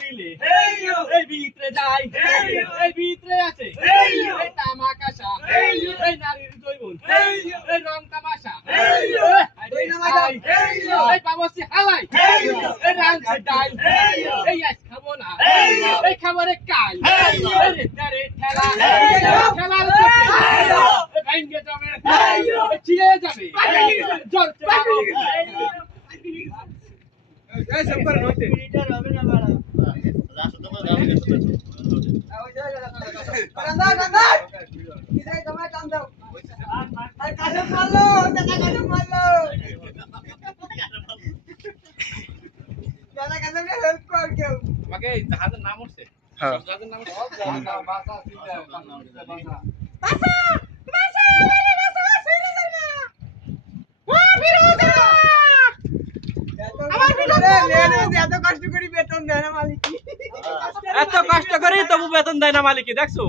ধরিলে এই ভিতরে যাই এই ভিতরে আছে এই তামাকাশা এই নারীর জৈবন এই রং তামাশা এই পাবসি হালাই এই রাংছে ডাল এই আজ খাবো না এই খাবারে কাল এই তারে ঠেলা ঠেলার এই ভেঙ্গে যাবে এই ছিঁড়ে যাবে জ্বলতে পারো এই সব করে নইতে লিটার হবে না বাড়া কান্দা কিদাই তোমায় কাম দাও আর কাছে মারলো দাদা কাছে মারলো দাদা কাছে হেল্প কর কেউ আমাকে জাহাজের নাম হচ্ছে হ্যাঁ জাহাজের নাম হচ্ছে বাসা সিধা বাসা বাসা সইরে যাই না ও বিরোধা আমার বিরোধা এত কষ্ট করে বেতন দেয় না মালিক এত কষ্ট করে তবু বেতন দেয় না মালিক দেখছো